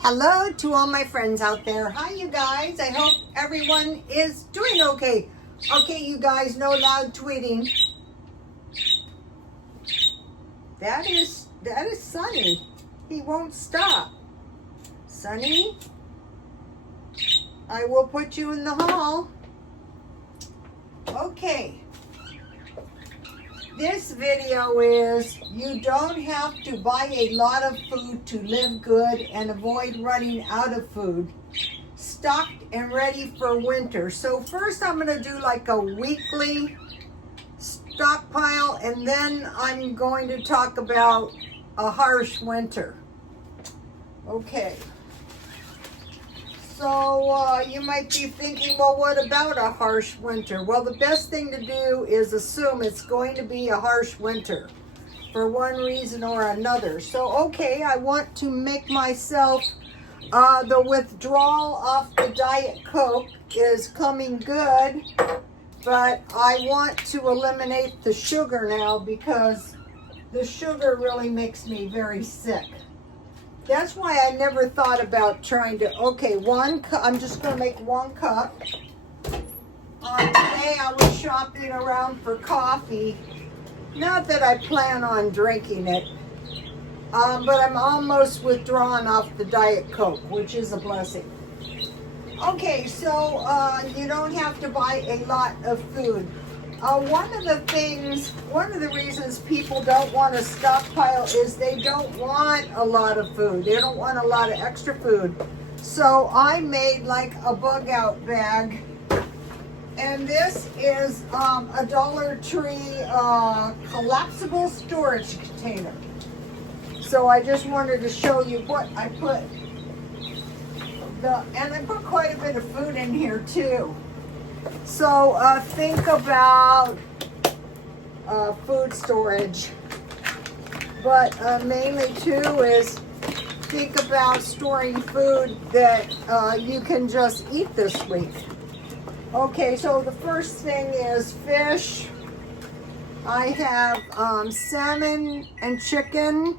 Hello to all my friends out there. Hi, you guys. I hope everyone is doing okay. Okay, you guys, no loud tweeting. That is Sonny. He won't stop. Sonny, I will put you in the hall. Okay. This video is you don't have to buy a lot of food to live good and avoid running out of food. Stocked and ready for winter. So first I'm going to do like a weekly stockpile, and then I'm going to talk about a harsh winter. Okay. So you might be thinking, well, what about a harsh winter? Well, the best thing to do is assume it's going to be a harsh winter for one reason or another. So, okay, I want to make myself, the withdrawal off the Diet Coke is coming good, but I want to eliminate the sugar now because the sugar really makes me very sick. That's why I never thought about trying to, okay, I'm just going to make 1 cup. Today I was shopping around for coffee. Not that I plan on drinking it, but I'm almost withdrawn off the Diet Coke, which is a blessing. Okay, so you don't have to buy a lot of food. One of the reasons people don't want to stockpile is they don't want a lot of food. They don't want a lot of extra food. So I made like a bug out bag. And this is a Dollar Tree collapsible storage container. So I just wanted to show you what I put. And I put quite a bit of food in here too. So think about food storage, but mainly too is think about storing food that you can just eat this week. Okay, so the first thing is fish. I have salmon and chicken.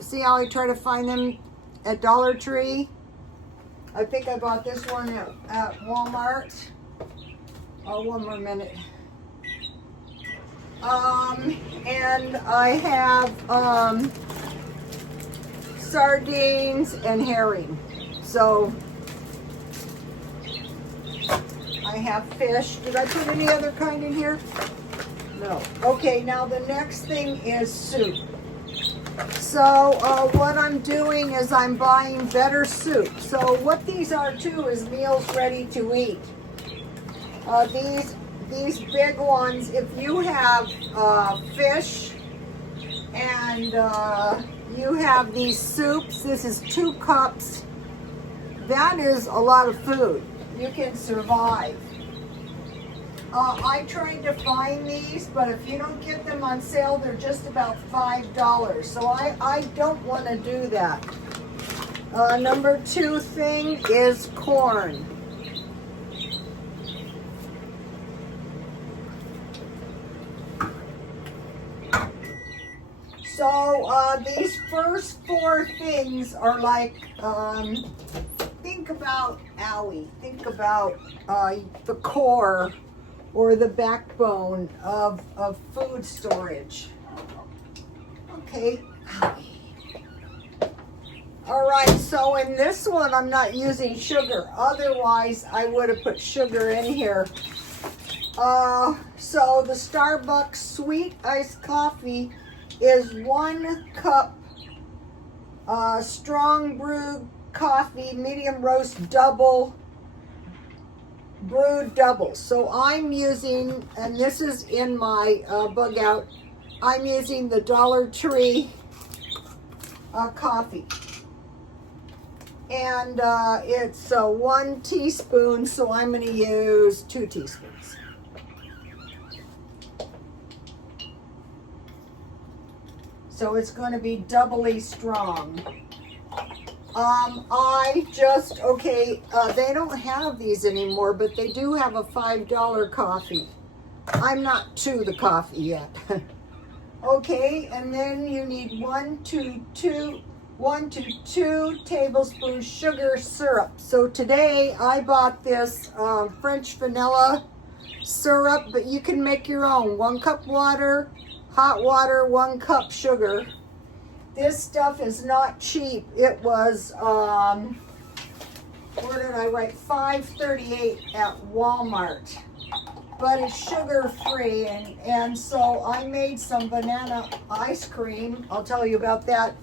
See how I try to find them at Dollar Tree? I think I bought this one at Walmart. Oh, one more minute. And I have sardines and herring. So I have fish. Did I put any other kind in here? No. Okay, now the next thing is soup. So what I'm doing is I'm buying better soup. So what these are too is meals ready to eat. These big ones, if you have fish and you have these soups, this is 2 cups. That is a lot of food. You can survive. I tried to find these, but if you don't get them on sale, they're just about $5. So I don't want to do that. Number 2 thing is corn. So these first 4 things are like, think about think about the core or the backbone of food storage. Okay. All right, so in this one I'm not using sugar. Otherwise I would have put sugar in here. So the Starbucks sweet iced coffee is 1 cup strong brewed coffee, medium roast double, brewed double. So I'm using, and this is in my bug out, I'm using the Dollar Tree coffee. And it's 1 teaspoon, so I'm going to use 2 teaspoons. So it's going to be doubly strong. They don't have these anymore, but they do have a $5 coffee. I'm not to the coffee yet. Okay, and then you need 1 to 2 1 to 2 tablespoons sugar syrup. So today I bought this French vanilla syrup, but you can make your own. 1 cup water, hot water, 1 cup sugar. This stuff is not cheap. It was, where did I write? $5.38 at Walmart. But it's sugar free, and so I made some banana ice cream. I'll tell you about that.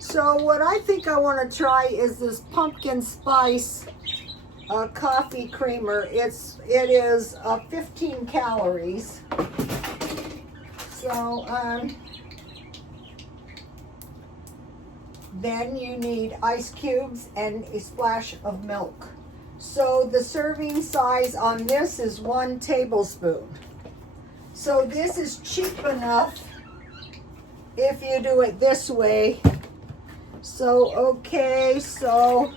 So what I think I want to try is this pumpkin spice coffee creamer. It is 15 calories. So then you need ice cubes and a splash of milk. So the serving size on this is 1 tablespoon. So this is cheap enough if you do it this way. So, okay, so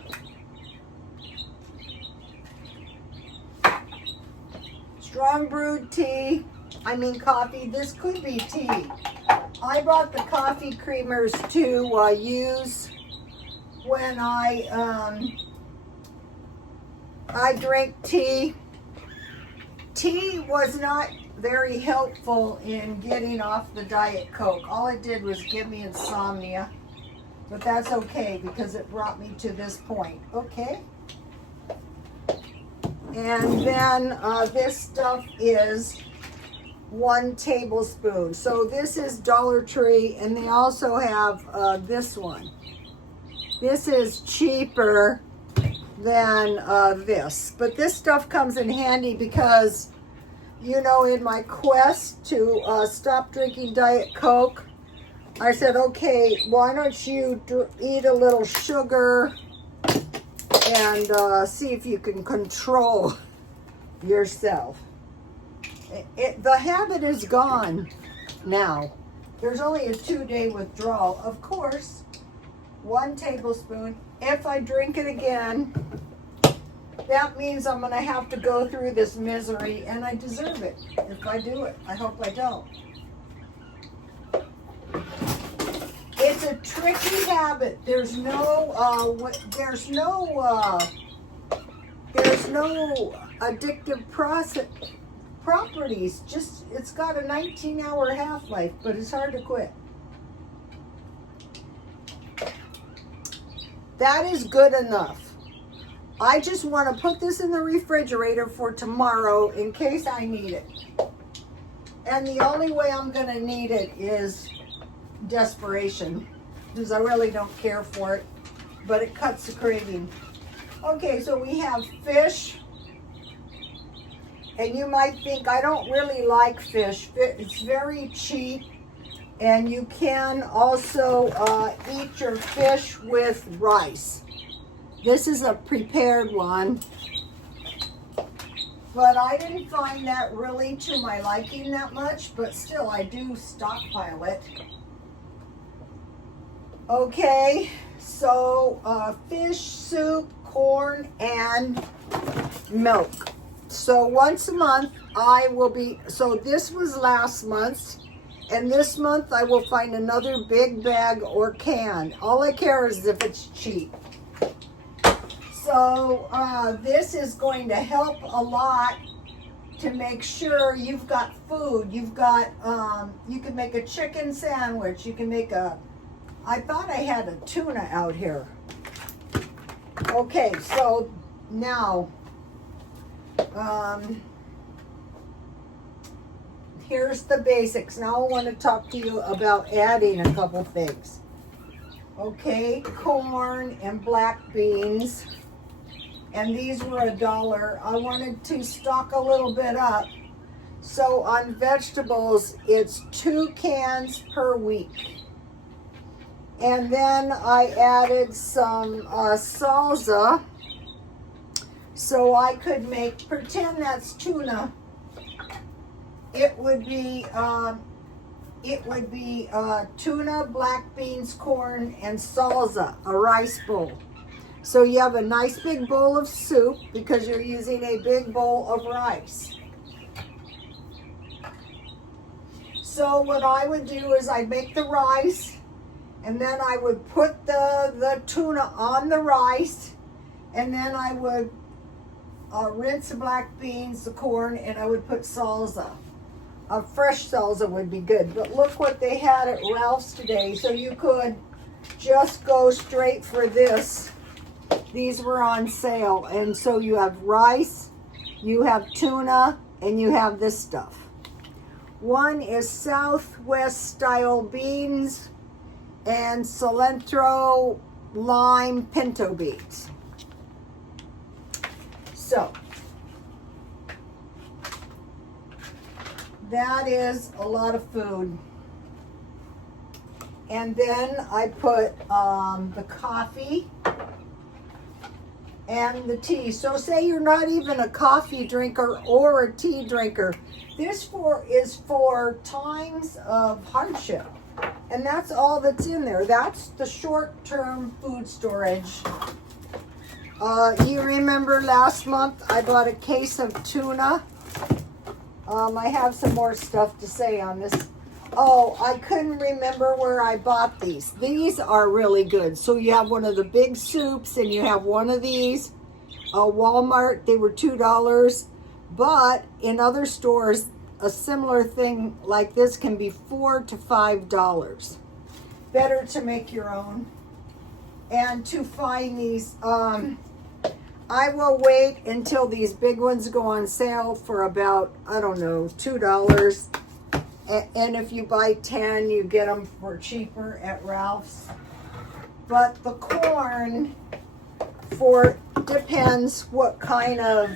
strong brewed coffee. This could be tea. I bought the coffee creamers to use when I drink tea. Tea was not very helpful in getting off the Diet Coke. All it did was give me insomnia. But that's okay because it brought me to this point. Okay. And then this stuff is 1 tablespoon. So this is Dollar Tree, and they also have this one. This is cheaper than this. But this stuff comes in handy because, you know, in my quest to stop drinking Diet Coke, I said, okay, why don't you eat a little sugar and see if you can control yourself. The habit is gone now. There's only a 2-day withdrawal. Of course, 1 tablespoon. If I drink it again, that means I'm going to have to go through this misery, and I deserve it if I do it. I hope I don't. It's a tricky habit. There's no addictive properties. Just, it's got a 19-hour half-life, but it's hard to quit. That is good enough. I just want to put this in the refrigerator for tomorrow in case I need it. And the only way I'm going to need it is desperation, because I really don't care for it, but it cuts the craving. Okay, so we have fish, and you might think I don't really like fish. It's very cheap, and you can also eat your fish with rice. This is a prepared one, but I didn't find that really to my liking that much, but still I do stockpile it. Okay, so fish, soup, corn, and milk. So once a month I will be, so this was last month's, and this month I will find another big bag or can. All I care is if it's cheap. So this is going to help a lot to make sure you've got food. You've got, you can make a chicken sandwich. You can make I thought I had a tuna out here. Okay, so now, here's the basics. Now I want to talk to you about adding a couple things. Okay, corn and black beans. And these were $1. I wanted to stock a little bit up. So on vegetables, it's 2 cans per week. And then I added some salsa, so I could make, pretend that's tuna. It would be tuna, black beans, corn, and salsa, a rice bowl. So you have a nice big bowl of soup because you're using a big bowl of rice. So what I would do is I'd make the rice, And then I would put the tuna on the rice, and then I would rinse the black beans, the corn, and I would put salsa. Fresh salsa would be good. But look what they had at Ralph's today. So you could just go straight for this. These were on sale. And so you have rice, you have tuna, and you have this stuff. One is Southwest style beans and cilantro lime pinto beans. So that is a lot of food. And then I put the coffee and the tea. So say you're not even a coffee drinker or a tea drinker. This is for times of hardship. And that's all that's in there. That's the short-term food storage. You remember last month I bought a case of tuna. I have some more stuff to say on this. Oh, I couldn't remember where I bought these. These are really good. So you have one of the big soups and you have one of these. Walmart, they were $2. But in other stores, a similar thing like this can be $4 to $5. Better to make your own. And to find these, I will wait until these big ones go on sale for about, I don't know, $2. And if you buy 10, you get them for cheaper at Ralph's. But the corn, depends what kind of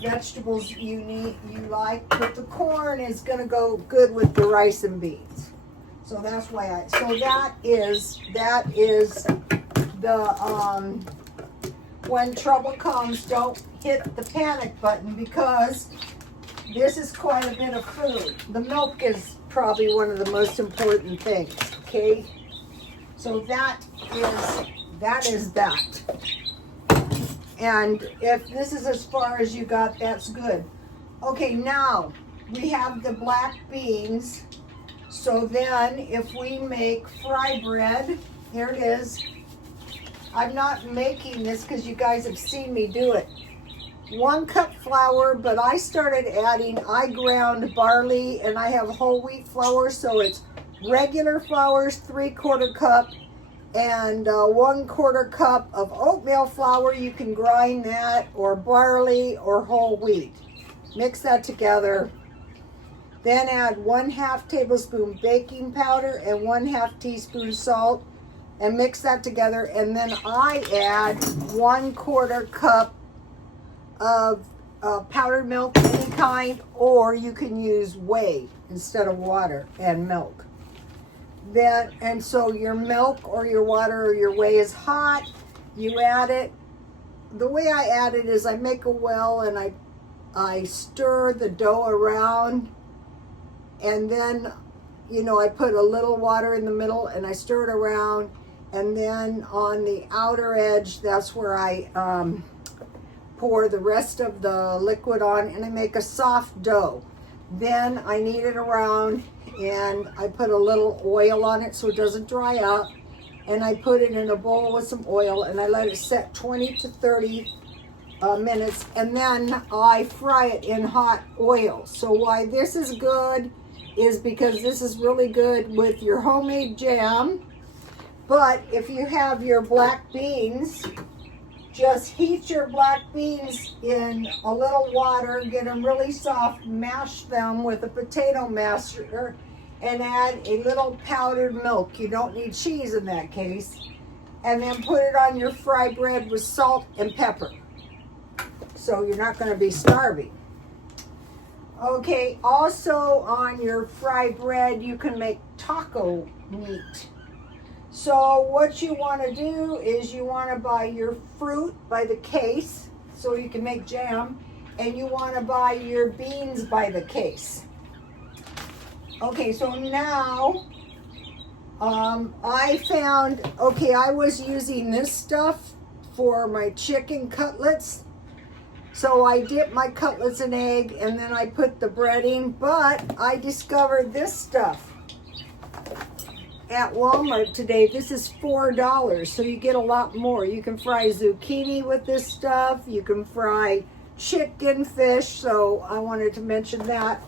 vegetables you like. But the corn is going to go good with the rice and beans. So that's why that is the, when trouble comes, don't hit the panic button, because this is quite a bit of food. The milk is probably one of the most important things, okay? So that is that. And if this is as far as you got, that's good. Okay, now we have the black beans. So then if we make fry bread, here it is. I'm not making this because you guys have seen me do it. 1 cup flour, but I started adding, I ground barley and I have whole wheat flour, so it's regular flour, 3/4 cup, and 1/4 cup of oatmeal flour. You can grind that, or barley, or whole wheat. Mix that together. Then add 1/2 tablespoon baking powder and 1/2 teaspoon salt, and mix that together. And then I add 1/4 cup of powdered milk, any kind, or you can use whey instead of water and milk. And so your milk or your water or your whey is hot. You add it. The way I add it is I make a well and I stir the dough around, and then I put a little water in the middle and I stir it around, and then on the outer edge, that's where I pour the rest of the liquid on, and I make a soft dough. Then I knead it around and I put a little oil on it so it doesn't dry up, and I put it in a bowl with some oil and I let it set 20 to 30 minutes, and then I fry it in hot oil. So why this is good is because this is really good with your homemade jam. But if you have your black beans, just heat your black beans in a little water, get them really soft, mash them with a potato masher, and add a little powdered milk. You don't need cheese in that case. And then put it on your fry bread with salt and pepper. So you're not going to be starving. Okay, also on your fry bread, you can make taco meat. So what you want to do is you want to buy your fruit by the case so you can make jam, and you want to buy your beans by the case. Okay, so now I found, I was using this stuff for my chicken cutlets. So I dip my cutlets in egg and then I put the breading, but I discovered this stuff. at Walmart today. This is $4, so you get a lot more. You can fry zucchini with this stuff. You can fry chicken, fish, so I wanted to mention that.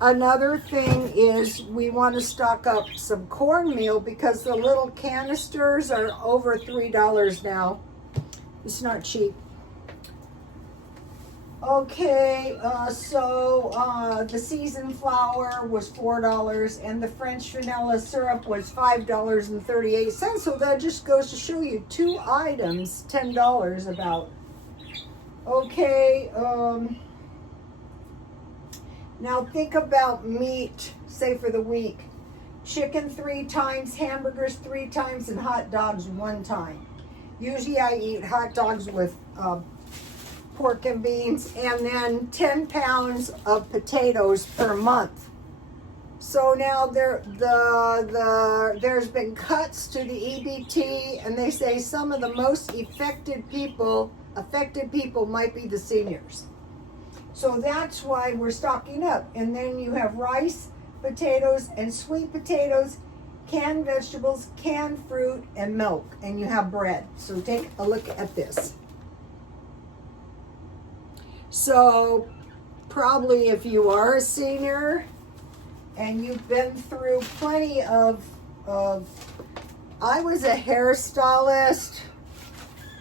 Another thing is we want to stock up some cornmeal because the little canisters are over $3 now. It's not cheap. Okay, the seasoned flour was $4 and the French vanilla syrup was $5.38. So that just goes to show you 2 items, $10 about. Okay, now think about meat, say for the week. Chicken 3 times, hamburgers 3 times, and hot dogs 1 time. Usually I eat hot dogs with pork and beans, and then 10 pounds of potatoes per month. So now there's been cuts to the EBT, and they say some of the most affected people might be the seniors. So that's why we're stocking up. And then you have rice, potatoes, and sweet potatoes, canned vegetables, canned fruit, and milk, and you have bread. So take a look at this. So probably if you are a senior and you've been through plenty of I was a hairstylist,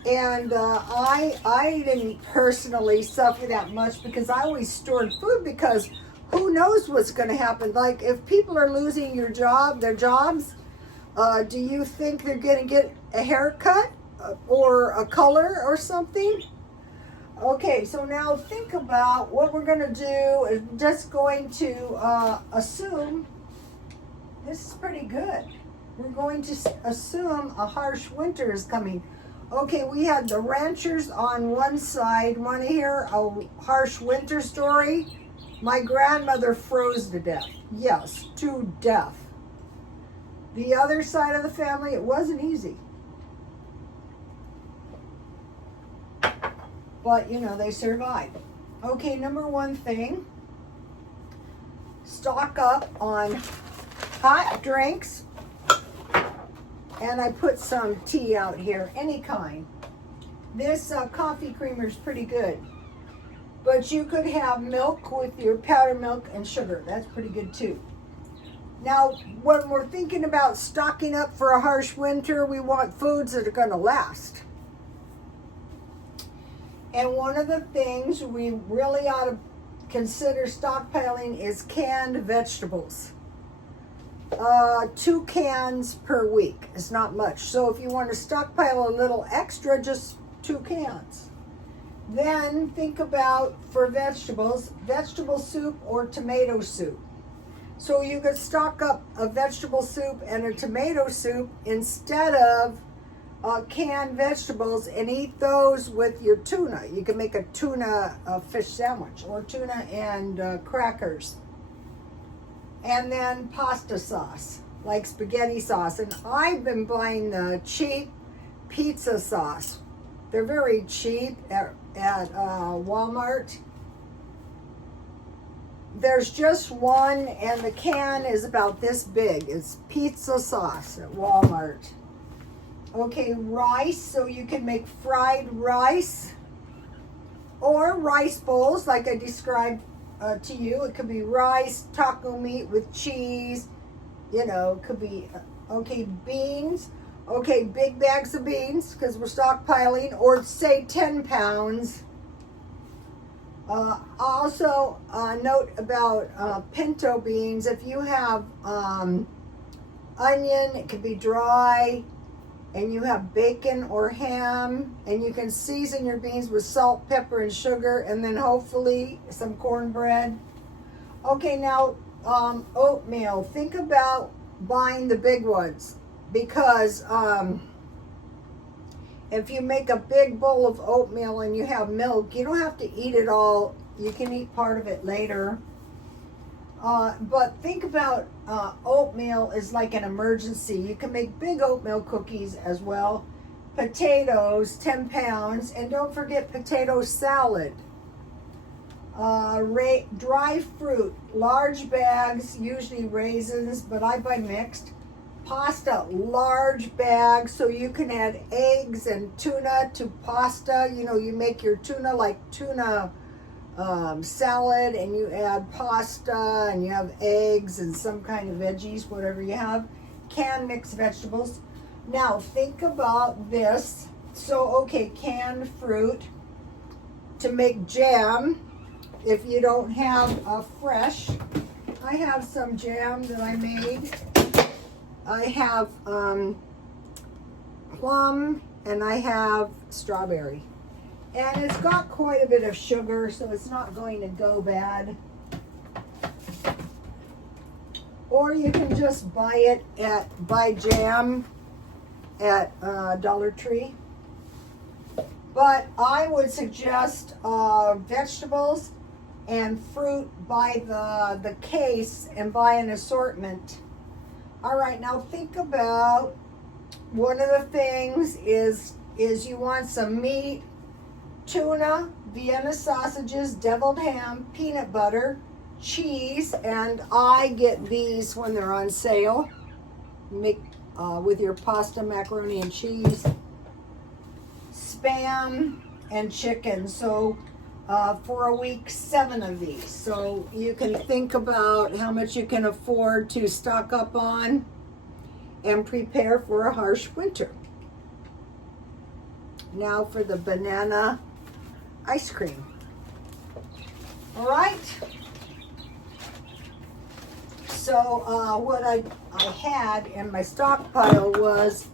and I didn't personally suffer that much because I always stored food, because who knows what's going to happen. Like if people are losing their jobs, do you think they're going to get a haircut or a color or something? Okay, so now think about what we're going to do. Is just going to assume, this is pretty good. We're going to assume a harsh winter is coming. Okay, we had the ranchers on one side. Want to hear a harsh winter story? My grandmother froze to death. Yes, to death. The other side of the family, it wasn't easy. But, you know, they survived. Okay, number 1 thing, stock up on hot drinks. And I put some tea out here, any kind. This coffee creamer is pretty good. But you could have milk with your powdered milk and sugar. That's pretty good too. Now, when we're thinking about stocking up for a harsh winter, we want foods that are going to last. And one of the things we really ought to consider stockpiling is canned vegetables. 2 cans per week is not much. So if you want to stockpile a little extra, just 2 cans. Then think about, for vegetables, vegetable soup or tomato soup. So you could stock up a vegetable soup and a tomato soup instead of canned vegetables, and eat those with your tuna. You can make a tuna fish sandwich, or tuna and crackers. And then pasta sauce, like spaghetti sauce. And I've been buying the cheap pizza sauce. They're very cheap at Walmart. There's just one, and the can is about this big. It's pizza sauce at Walmart. Okay, rice, so you can make fried rice or rice bowls like I described to you. It could be rice, taco meat with cheese, you know, it could be, okay, beans. Okay, big bags of beans because we're stockpiling, or say 10 pounds. Also, note about pinto beans. If you have onion, it could be dry, and you have bacon or ham, and you can season your beans with salt, pepper, and sugar, and then hopefully some cornbread. Okay, now oatmeal. Think about buying the big ones, because if you make a big bowl of oatmeal and you have milk, you don't have to eat it all. You can eat part of it later. But think about oatmeal is like an emergency. You can make big oatmeal cookies as well. Potatoes, 10 pounds. And don't forget potato salad. Dry fruit, large bags, usually raisins, but I buy mixed. pasta, large bags, so you can add eggs and tuna to pasta. You know, you make your tuna like tuna salad, and you add pasta, and you have eggs and some kind of veggies, whatever you have. Canned mixed vegetables. Now think about this. So, okay, canned fruit to make jam. If you don't have a fresh, I have some jam that I made. I have plum and I have strawberry. And it's got quite a bit of sugar, so it's not going to go bad. Or you can just buy jam at Dollar Tree. But I would suggest vegetables and fruit by the case and buy an assortment. All right, now think about one of the things is you want some meat, tuna, Vienna sausages, deviled ham, peanut butter, cheese, and I get these when they're on sale. Make with your pasta, macaroni and cheese, spam, and chicken. So for a week, 7 of these. So you can think about how much you can afford to stock up on and prepare for a harsh winter. Now for the banana ice cream. All right. So what I had in my stockpile was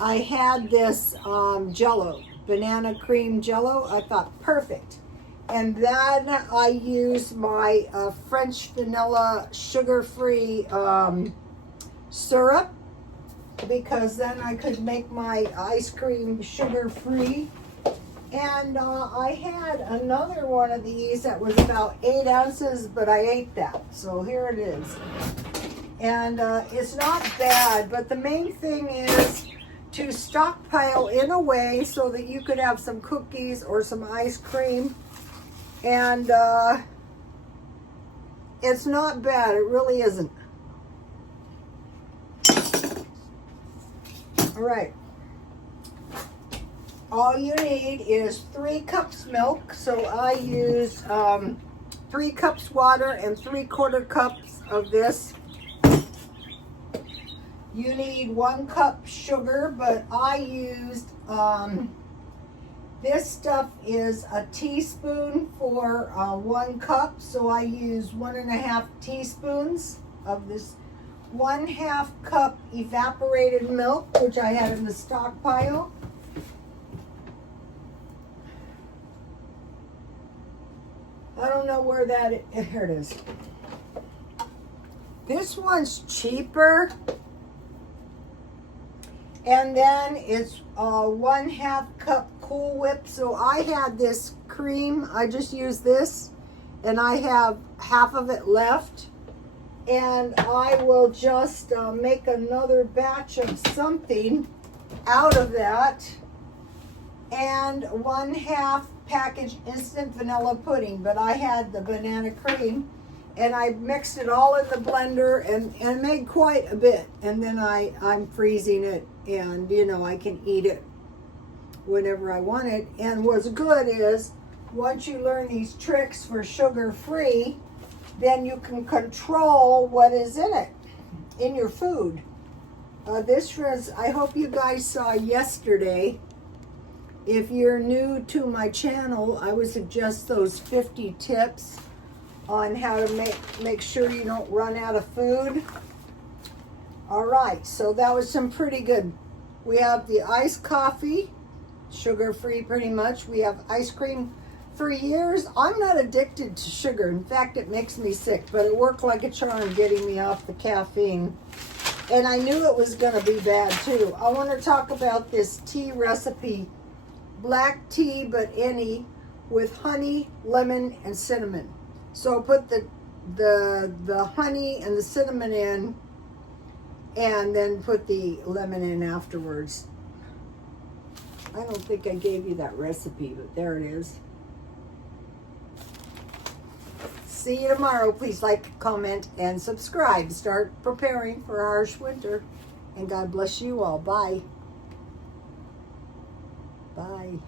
I had this Jello, banana cream Jello. I thought perfect. And then I used my French vanilla sugar-free syrup, because then I could make my ice cream sugar-free. And I had another one of these that was about 8 ounces, but I ate that. So here it is. And it's not bad, but the main thing is to stockpile in a way so that you could have some cookies or some ice cream. And it's not bad, it really isn't. All right. All you need is 3 cups milk. So I use 3 cups water and 3/4 cups of this. You need 1 cup sugar, but I used, this stuff is a teaspoon for 1 cup. So I use 1.5 teaspoons of this. 1/2 cup evaporated milk, which I had in the stockpile. I don't know where that is. Here it is. This one's cheaper. And then it's 1/2 cup Cool Whip. So I had this cream. I just used this. And I have half of it left. And I will just make another batch of something out of that. And 1/2 package instant vanilla pudding. But I had the banana cream. And I mixed it all in the blender and made quite a bit. And then I'm freezing it. And, you know, I can eat it whenever I want it. And what's good is, once you learn these tricks for sugar-free, then you can control what is in it, in your food. This was, I hope you guys saw yesterday. If you're new to my channel, I would suggest those 50 tips on how to make sure you don't run out of food. All right, so that was some pretty good. We have the iced coffee, sugar-free pretty much. We have ice cream. For years, I'm not addicted to sugar. In fact, it makes me sick, but it worked like a charm getting me off the caffeine. And I knew it was going to be bad too. I want to talk about this tea recipe. Black tea, but any, with honey, lemon, and cinnamon. So put the honey and the cinnamon in, and then put the lemon in afterwards. I don't think I gave you that recipe, but there it is. See you tomorrow. Please like, comment, and subscribe. Start preparing for a harsh winter. And God bless you all. Bye. Bye.